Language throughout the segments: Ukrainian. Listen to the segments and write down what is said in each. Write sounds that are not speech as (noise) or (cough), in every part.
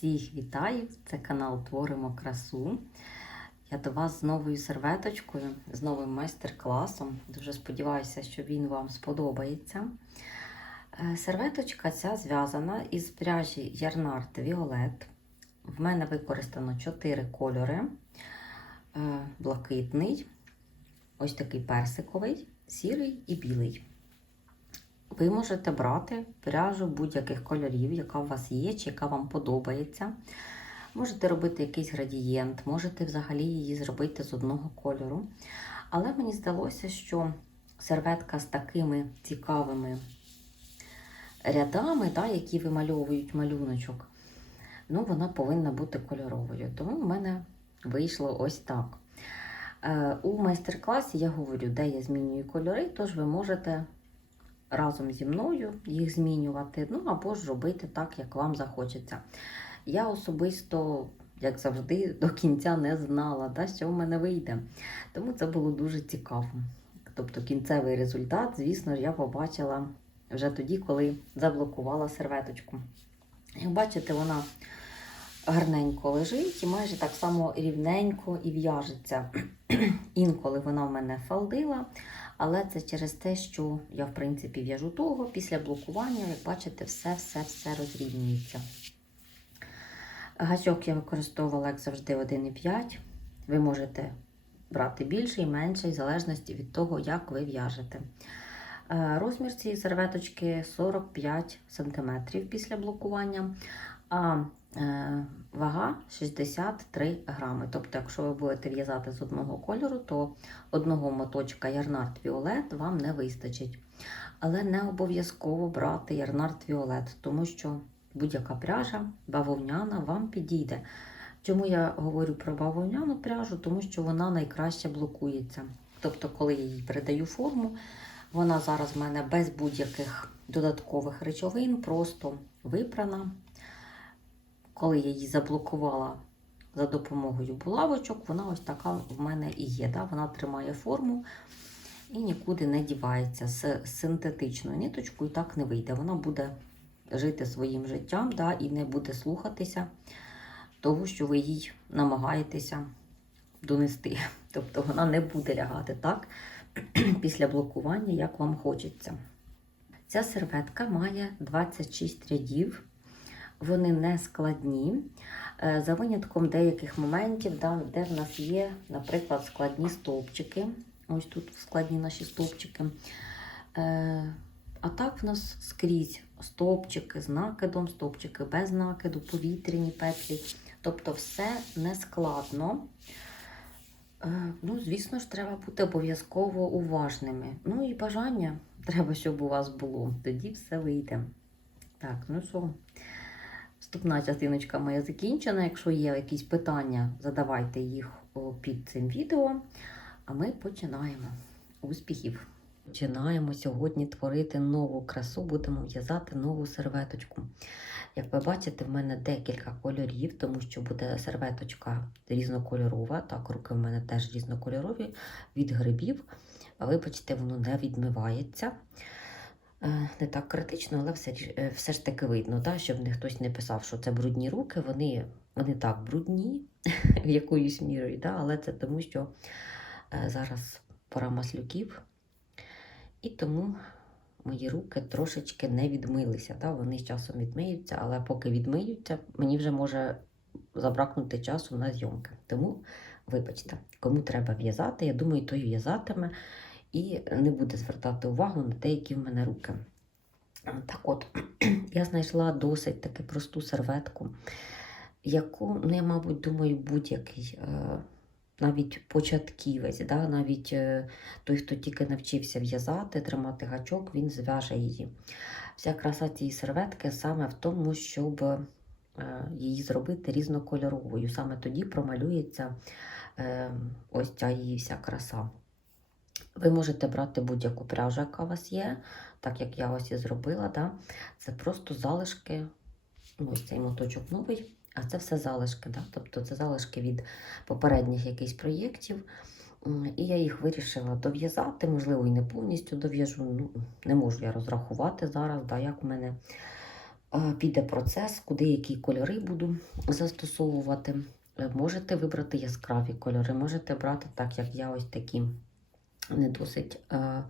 Всіх вітаю! Це канал Творимо красу. Я до вас з новою серветочкою, з новим майстер-класом. Дуже сподіваюся, що він вам сподобається. Е, Серветочка ця зв'язана із пряжі Ярнард Violet. В мене використано 4 кольори: Е, блакитний, ось такий персиковий, сірий і білий. Ви можете брати пряжу будь-яких кольорів, яка у вас є, чи яка вам подобається. Можете робити якийсь градієнт, можете взагалі її зробити з одного кольору. Але мені здалося, що серветка з такими цікавими рядами, да, які вимальовують малюночок, ну, вона повинна бути кольоровою. Тому в мене вийшло ось так. Е, У майстер-класі я говорю, де я змінюю кольори, тож ви можете разом зі мною їх змінювати, ну або ж робити так, як вам захочеться. Я особисто, як завжди, до кінця не знала, да, що в мене вийде. Тому це було дуже цікаво. Тобто кінцевий результат, звісно ж, я побачила вже тоді, коли заблокувала серветочку. Як бачите, вона гарненько лежить і майже так само рівненько і в'яжеться. (clears throat) Інколи вона в мене фалдила, але це через те, що я, в принципі, в'яжу того. Після блокування, як бачите, все-все-все розрівнюється. Гачок я використовувала, як завжди, 1,5. Ви можете брати більший, менший, в залежності від того, як ви в'яжете. Е, Розмір цієї серветочки 45 см після блокування, а е, вага 63 грами. Тобто, якщо ви будете в'язати з одного кольору, то одного моточка Ярнард Violet вам не вистачить. Але не обов'язково брати Ярнард Violet, тому що будь-яка пряжа бавовняна вам підійде. Чому я говорю про бавовняну пряжу? Тому що вона найкраще блокується. Тобто, коли я їй передаю форму, вона зараз в мене без будь-яких додаткових речовин, просто випрана. Коли я її заблокувала за допомогою булавочок, вона ось така в мене і є. Да? Вона тримає форму і нікуди не дівається. З синтетичною ниточкою так не вийде. Вона буде жити своїм життям да? і не буде слухатися того, що ви їй намагаєтеся донести. (laughs) Тобто вона не буде лягати так (clears throat) після блокування, як вам хочеться. Ця серветка має 26 рядів, вони не складні. Е, За винятком деяких моментів, де в нас є, наприклад, складні стовпчики. Ось тут складні наші стовпчики. Е, А так в нас скрізь стовпчики з накидом, стовпчики без накиду, повітряні петлі. Тобто все не складно. Е, Ну, звісно ж, треба бути обов'язково уважними. Ну і бажання треба, щоб у вас було. Тоді все вийде. Так, ну що, вступна частиночка моя закінчена. Якщо є якісь питання, задавайте їх під цим відео. А ми починаємо. Успіхів! Починаємо сьогодні творити нову красу, будемо в'язати нову серветочку. Як ви бачите, в мене декілька кольорів, тому що буде серветочка різнокольорова. Так, руки в мене теж різнокольорові від грибів. Вибачте, воно не відмивається. Е, Не так критично, але все, е, все ж таки видно, да, щоб не хтось не писав, що це брудні руки. Вони, вони так брудні (laughs) в якоюсь мірою, да, але це тому, що е, зараз пора маслюків. І тому мої руки трошечки не відмилися. Да? Вони з часом відмиються, але поки відмиються, мені вже може забракнути часу на зйомки. Тому, вибачте, кому треба в'язати, я думаю, той в'язатиме і не буде звертати увагу на те, які в мене руки. Так от, (clears throat) я знайшла досить таки просту серветку, яку, ну, я, мабуть, думаю, будь-який. е, Навіть початківець, да, навіть е, той, хто тільки навчився в'язати, тримати гачок, він зв'яже її. Вся краса цієї серветки саме в тому, щоб е, її зробити різнокольоровою. Саме тоді промалюється ось ця її вся краса. Ви можете брати будь-яку пряжу, яка у вас є, так як я ось і зробила. Да? Це просто залишки, ну, ось цей моточок новий, а це все залишки. Да? Тобто це залишки від попередніх якихось проєктів. І я їх вирішила дов'язати, можливо, і не повністю дов'яжу. Ну, не можу я розрахувати зараз, да, як в мене е, піде процес, куди які кольори буду застосовувати. Е, Можете вибрати яскраві кольори, можете брати так, як я, ось такі не досить е,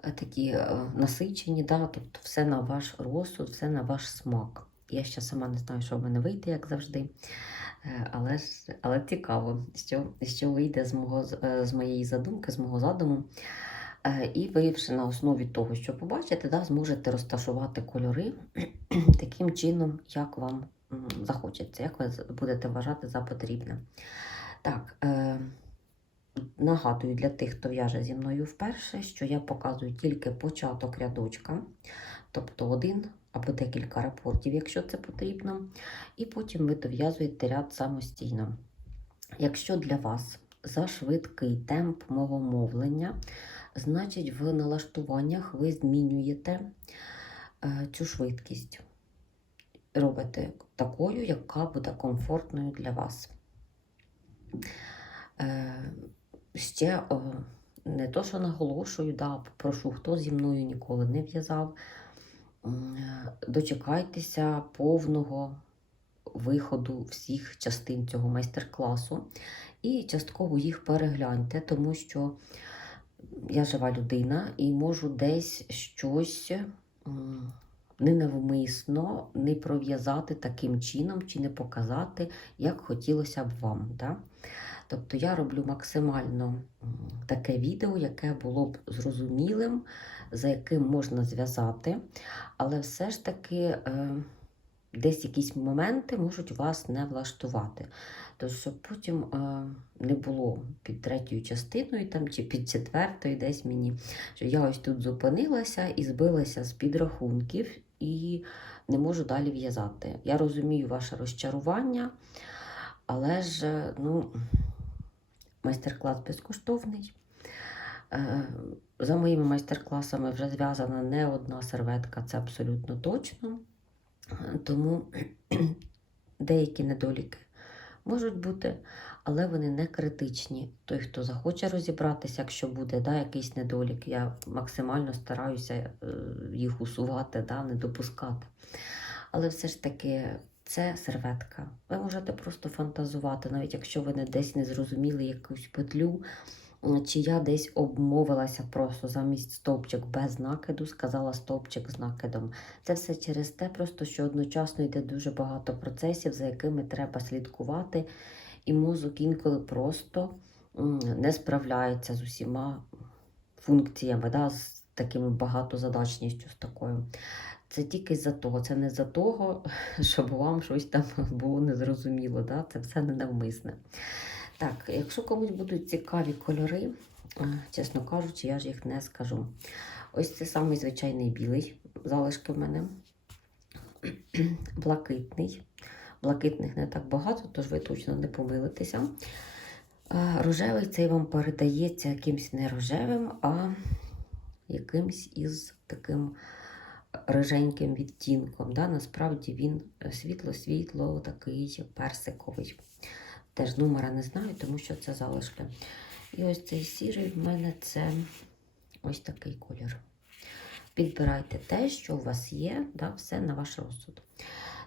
такі е, насичені, да? тобто все на ваш розсуд, все на ваш смак. Я ще сама не знаю, що в мене вийде, як завжди. Е, Але, але цікаво, що, що вийде з, мого, з- е, моєї задумки, з мого задуму. Е, І ви на основі того, що побачите, да, зможете розташувати кольори (clears throat) таким чином, як вам захочеться, як ви будете вважати за потрібне. Так, нагадую для тих, хто в'яже зі мною вперше, що я показую тільки початок рядочка, тобто один або декілька рапортів, якщо це потрібно, і потім ви дов'язуєте ряд самостійно. Якщо для вас зашвидкий темп мого мовлення, значить в налаштуваннях ви змінюєте е, цю швидкість. Робите такою, яка буде комфортною для вас. Ще е, не то, що наголошую, да, прошу, хто зі мною ніколи не в'язав, дочекайтеся повного виходу всіх частин цього майстер-класу і частково їх перегляньте, тому що я жива людина і можу десь щось ненавмисно не пров'язати таким чином чи не показати, як хотілося б вам. Да? Тобто я роблю максимально таке відео, яке було б зрозумілим, за яким можна зв'язати, але все ж таки е, десь якісь моменти можуть вас не влаштувати. Тож, щоб потім е, не було під третьою частиною там, чи під четвертою, десь мені, що я ось тут зупинилася і збилася з підрахунків і не можу далі в'язати. Я розумію ваше розчарування, але ж е, ну, майстер-клас безкоштовний. Е, За моїми майстер-класами вже зв'язана не одна серветка, це абсолютно точно. Тому (clears throat) деякі недоліки можуть бути, але вони не критичні. Той, хто захоче розібратися, якщо буде да, якийсь недолік, я максимально стараюся е, їх усувати, да, не допускати. Але все ж таки це серветка. Ви можете просто фантазувати, навіть якщо ви не десь не зрозуміли якусь петлю, чи я десь обмовилася просто замість стовпчик без накиду, сказала стовпчик з накидом. Це все через те, просто що одночасно йде дуже багато процесів, за якими треба слідкувати, і мозок інколи просто не справляється з усіма функціями, да, з такими багатозадачністю, з такою. Це тільки за того, це не за того, (laughs) щоб вам щось там (laughs) було незрозуміло. Да? Це все ненавмисне. Так, якщо комусь будуть цікаві кольори, чесно кажучи, я ж їх не скажу. Ось це самий звичайний білий залишки в мене. (clears throat) Блакитний. Блакитних не так багато, тож ви точно не помилитеся. Рожевий цей вам передається якимсь не рожевим, а якимсь із таким риженьким відтінком. Да? Насправді він е, світло-світло, такий персиковий. Теж номера не знаю, тому що це залишки. І ось цей сірий в мене це ось такий колір. Підбирайте те, що у вас є, да, все на ваш розсуд.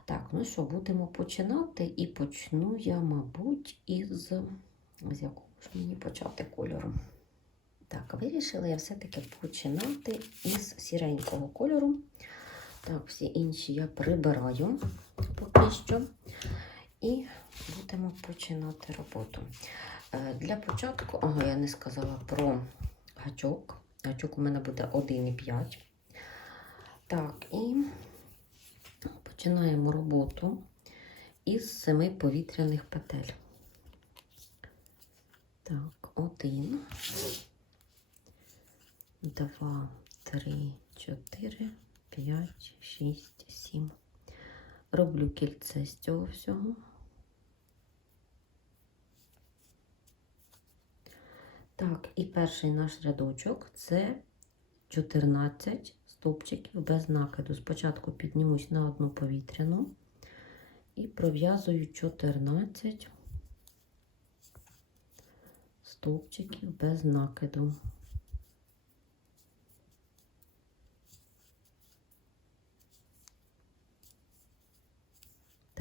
Так, ну що, будемо починати. І почну я, мабуть, із. З якого ж мені почати кольору? Так, вирішила я все-таки починати із сіренького кольору. Так, всі інші я прибираю поки що. І будемо починати роботу. Е, Для початку, ага, я не сказала про гачок. Гачок у мене буде 1,5. Так, і починаємо роботу із семи повітряних петель. Так, один, два, три, чотири, п'ять, шість, сім. Роблю кільце з цього всього. Так, і перший наш рядочок це 14 стовпчиків без накиду. Спочатку піднімусь на одну повітряну і пров'язую 14 стовпчиків без накиду.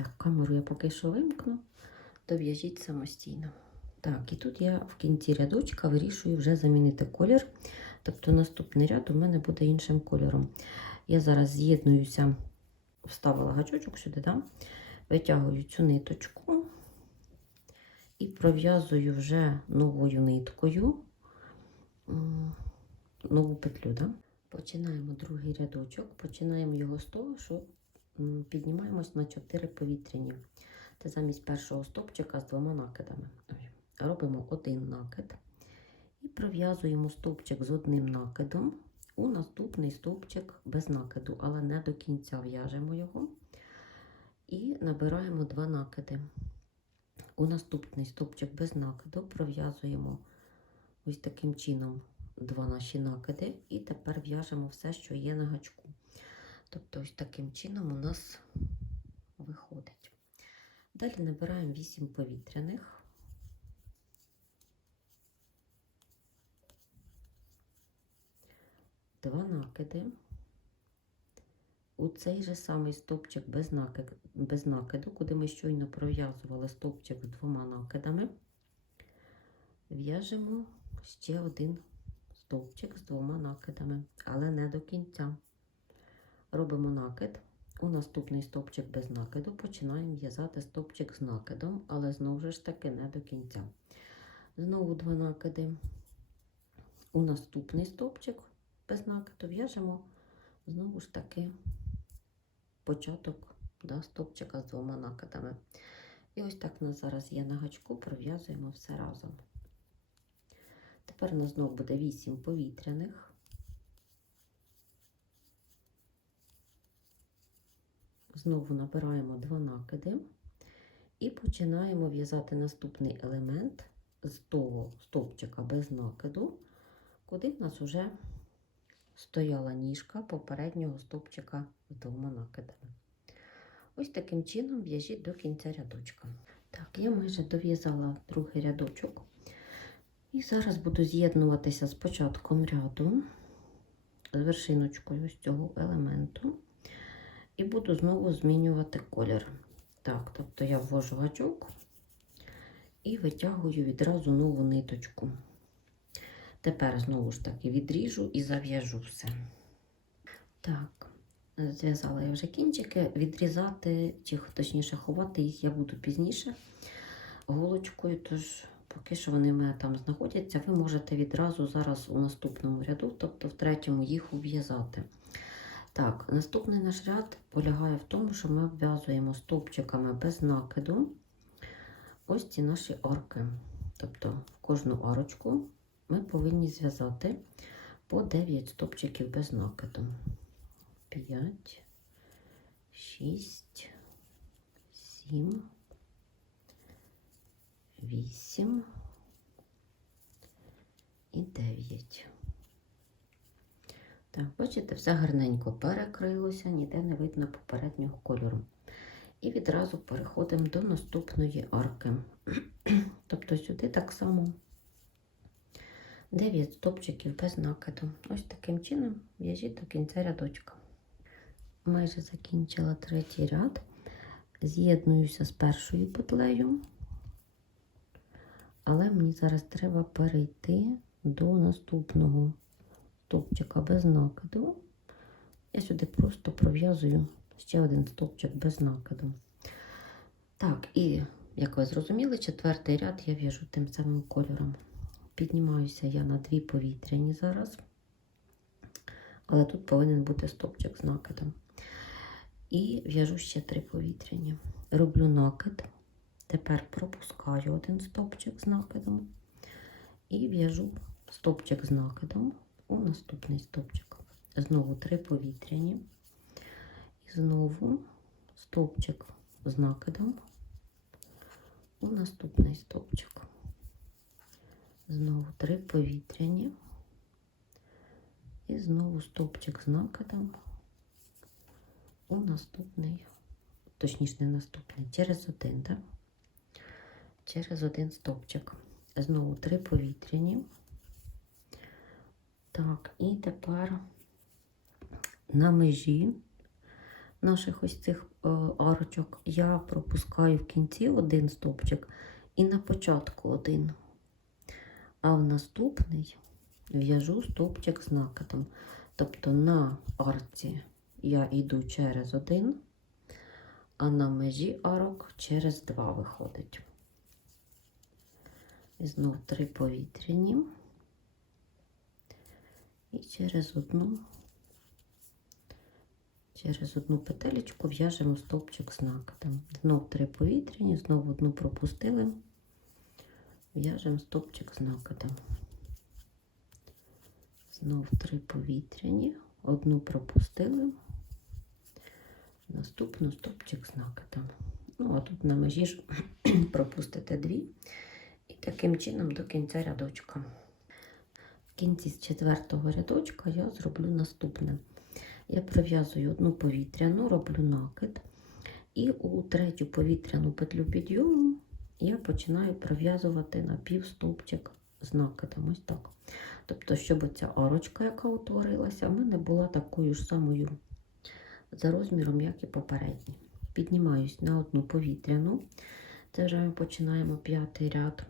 Так, камеру я поки що вимкну, то в'яжіть самостійно. Так, і тут я в кінці рядочка вирішую вже замінити колір. Тобто наступний ряд у мене буде іншим кольором. Я зараз з'єднуюся, вставила гачочок сюди, да? витягую цю ниточку і пров'язую вже новою ниткою нову петлю. Да? Починаємо другий рядочок, починаємо його з того, що піднімаємось на 4 повітряні. Це замість першого стовпчика з двома накидами. Робимо один накид і пров'язуємо стовпчик з одним накидом у наступний стовпчик без накиду, але не до кінця в'яжемо його і набираємо два накиди. У наступний стовпчик без накиду пров'язуємо ось таким чином два наші накиди, і тепер в'яжемо все, що є на гачку. Тобто, ось таким чином у нас виходить. Далі набираємо 8 повітряних. Два накиди. У цей же самий стовпчик без накиду, без накиду, куди ми щойно пров'язували стовпчик з двома накидами, в'яжемо ще один стовпчик з двома накидами, але не до кінця. Робимо накид. У наступний стовпчик без накиду починаємо в'язати стовпчик з накидом, але знову ж таки не до кінця. Знову два накиди. У наступний стовпчик без накиду в'яжемо знову ж таки початок да, стовпчика з двома накидами. І ось так у нас зараз є на гачку, пров'язуємо все разом. Тепер у нас знову буде 8 повітряних. Знову набираємо два накиди і починаємо в'язати наступний елемент з того стовпчика без накиду, куди в нас вже стояла ніжка попереднього стовпчика з двома накидами. Ось таким чином в'яжіть до кінця рядочка. Так, я майже дов'язала другий рядочок. І зараз буду з'єднуватися з початком ряду, з вершиночкою з цього елементу. І буду знову змінювати колір. Так, тобто я ввожу гачок і витягую відразу нову ниточку. Тепер знову ж таки відріжу і зав'яжу все. Так, зв'язала я вже кінчики, відрізати, чи точніше ховати їх я буду пізніше голочкою, тож поки що вони в мене там знаходяться, ви можете відразу зараз у наступному ряду, тобто в третьому, їх ув'язати. Так, наступний наш ряд полягає в тому, що ми обв'язуємо стовпчиками без накиду ось ці наші арки. Тобто в кожну арочку ми повинні зв'язати по 9 стовпчиків без накиду. 5, 6, 7, 8 і 9. Так, бачите, все гарненько перекрилося, ніде не видно попереднього кольору. І відразу переходимо до наступної арки. (clears throat) тобто сюди так само 9 стопчиків без накиду. Ось таким чином в'яжіть до кінця рядочка. Майже закінчила третій ряд. З'єднуюся з першою петлею, але мені зараз треба перейти до наступного стовпчика без накиду. Я сюди просто пров'язую ще один стовпчик без накиду. Так, і, як ви зрозуміли, четвертий ряд я в'яжу тим самим кольором. Піднімаюся я на дві повітряні зараз, але тут повинен бути стовпчик з накидом. І в'яжу ще три повітряні. Роблю накид. Тепер пропускаю один стовпчик з накидом і в'яжу стовпчик з накидом у наступний стовпчик. Знову три повітряні. І знову стовпчик з накидом у наступний стовпчик. Знову три повітряні. І знову стовпчик з накидом у наступний, точніше, не наступний, через один, так? Через один стовпчик. Знову три повітряні. Так, і тепер на межі наших ось цих е, арочок я пропускаю в кінці один стовпчик і на початку один. А в наступний в'яжу стовпчик з накидом. Тобто на арці я йду через один, а на межі арок через два виходить. І знов три повітряні. І через одну, через одну петелечку в'яжемо стовпчик з накидом. Знов три повітряні, знов одну пропустили, в'яжемо стовпчик з накидом. Знов три повітряні, одну пропустили, наступну стовпчик з накидом. Ну, а тут на межі ж (clears throat) пропустите дві. І таким чином до кінця рядочка. В кінці з четвертого рядочка я зроблю наступне. Я прив'язую одну повітряну, роблю накид. І у третю повітряну петлю підйому я починаю пров'язувати на пів з накидом. Ось так. Тобто, щоб ця арочка, яка утворилася, в мене була такою ж самою за розміром, як і попередні. Піднімаюсь на одну повітряну. Це вже ми починаємо п'ятий ряд.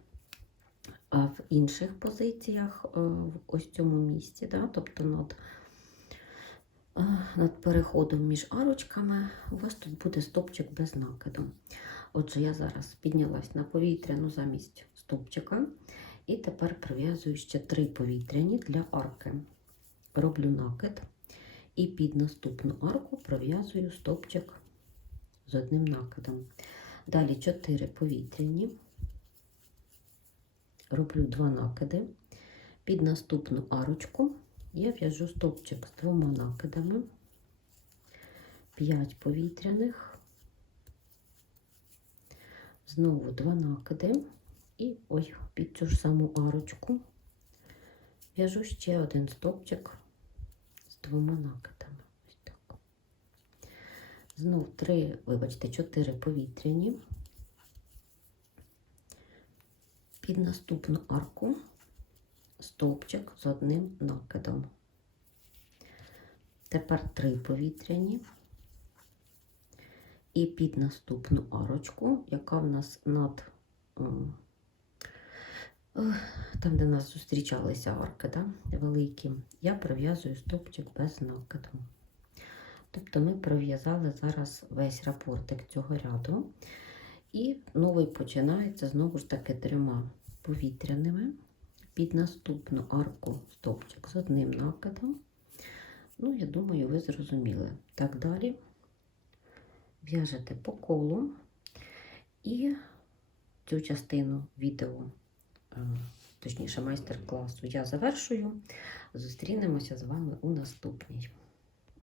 А в інших позиціях, е, в ось цьому місці, да, тобто над, е, над переходом між арочками, у вас тут буде стопчик без накиду. Отже, я зараз піднялась на повітряну замість стопчика. І тепер прив'язую ще три повітряні для арки. Роблю накид і під наступну арку пров'язую стопчик з одним накидом. Далі 4 повітряні, роблю два накиди. Під наступну арочку я в'яжу стопчик з двома накидами, 5 повітряних, знову два накиди. І ой, під цю ж саму арочку в'яжу ще один стовпчик з двома накидами. Ось так. Знов три, вибачте, чотири повітряні. Під наступну арку стовпчик з одним накидом. Тепер три повітряні. І під наступну арочку, яка в нас над там, де нас зустрічалися арки, да, великі, я пров'язую стовпчик без накиду. Тобто ми пров'язали зараз весь рапортик цього ряду. І новий починається знову ж таки трьома повітряними. Під наступну арку стовпчик з одним накидом. Ну, я думаю, ви зрозуміли. Так далі в'яжете по колу і цю частину відео точніше майстер-класу я завершую. Зустрінемося з вами у наступній.